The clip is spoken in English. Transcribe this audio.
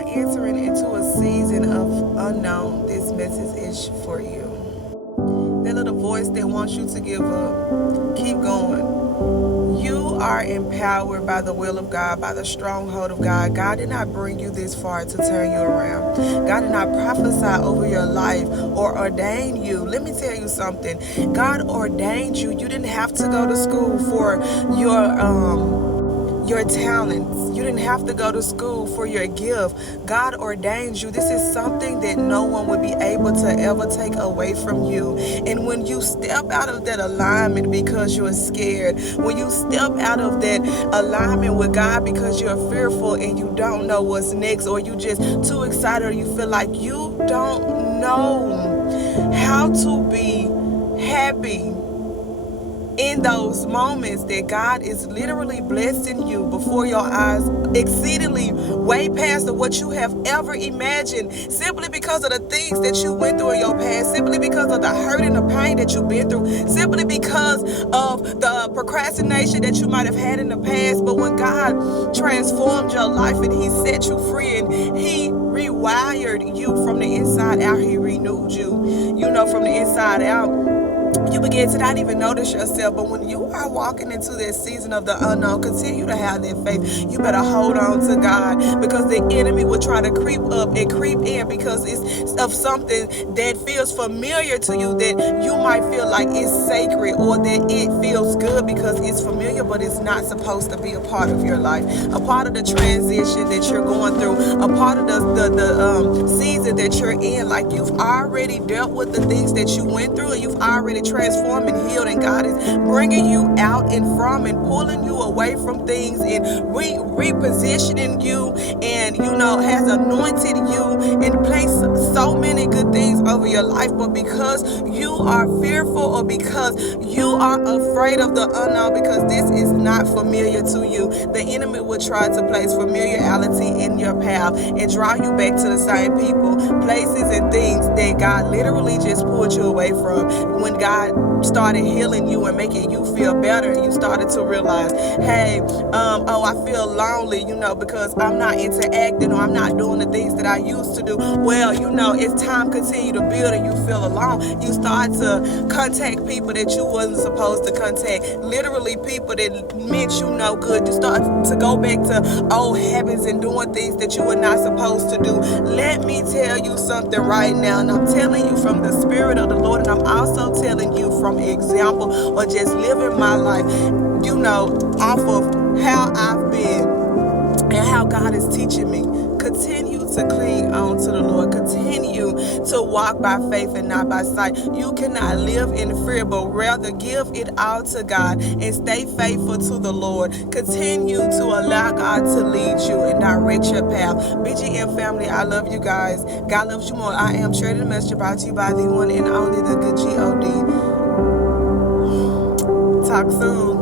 are entering into a season of unknown, this message is for you. That little voice that wants you to give up, keep going. You are empowered by the will of God, by the stronghold of God. God did not bring you this far to turn you around. God did not prophesy over your life or ordain you. Let me tell you something. God ordained you. You didn't have to go to school for your talents. You didn't have to go to school for your gift. God ordained you. This is something that no one would be able to ever take away from you. And when you step out of that alignment because you're scared, when you step out of that alignment with God because you're fearful and you don't know what's next, or you just too excited, or you feel like you don't know how to be happy in those moments, that God is literally blessing you before your eyes exceedingly, way past what you have ever imagined, simply because of the things that you went through in your past, simply because of the hurt and the pain that you've been through, simply because of the procrastination that you might have had in the past. But when God transformed your life and He set you free and He rewired you from the inside out, He renewed you, from the inside out, you begin to not even notice yourself. But when you are walking into that season of the unknown, continue to have that faith. You better hold on to God, because the enemy will try to creep up and creep in because it's of something that feels familiar to you, that you might feel like it's sacred, or that it feels good because it's familiar, but it's not supposed to be a part of your life, a part of the transition that you're going through, a part of the season that you're in. Like, you've already dealt with the things that you went through, and you've already transformed and healed, and God is bringing you out and from and pulling you away from things and repositioning you, and has anointed you and placed so many good things over your life. But because you are fearful, or because you are afraid of the unknown, because this is not familiar to you, the enemy will try to place familiarity in your path and draw you back to the same people, places, and things that God literally just pulled you away from. When God started healing you and making you feel better, you started to realize, hey, I feel lonely, because I'm not interacting, or I'm not doing the things that I used to do. Well, as time continue to build and you feel alone, you start to contact people that you wasn't supposed to contact, literally people that meant you no good. You start to go back to old habits and doing things that you were not supposed to do. Let me tell you something right now, and I'm telling you from the Spirit of the Lord, and I'm also telling you from example, or just living my life, off of how I've been and how God is teaching me. Continue to cling on to the Lord. Continue to walk by faith and not by sight. You cannot live in fear, but rather give it all to God and stay faithful to the Lord. Continue to allow God to lead you and direct your path. BGM family, I love you guys. God loves you more. I am Charity the Messenger, brought to you by the one and only, the good G-O-D. Talk soon.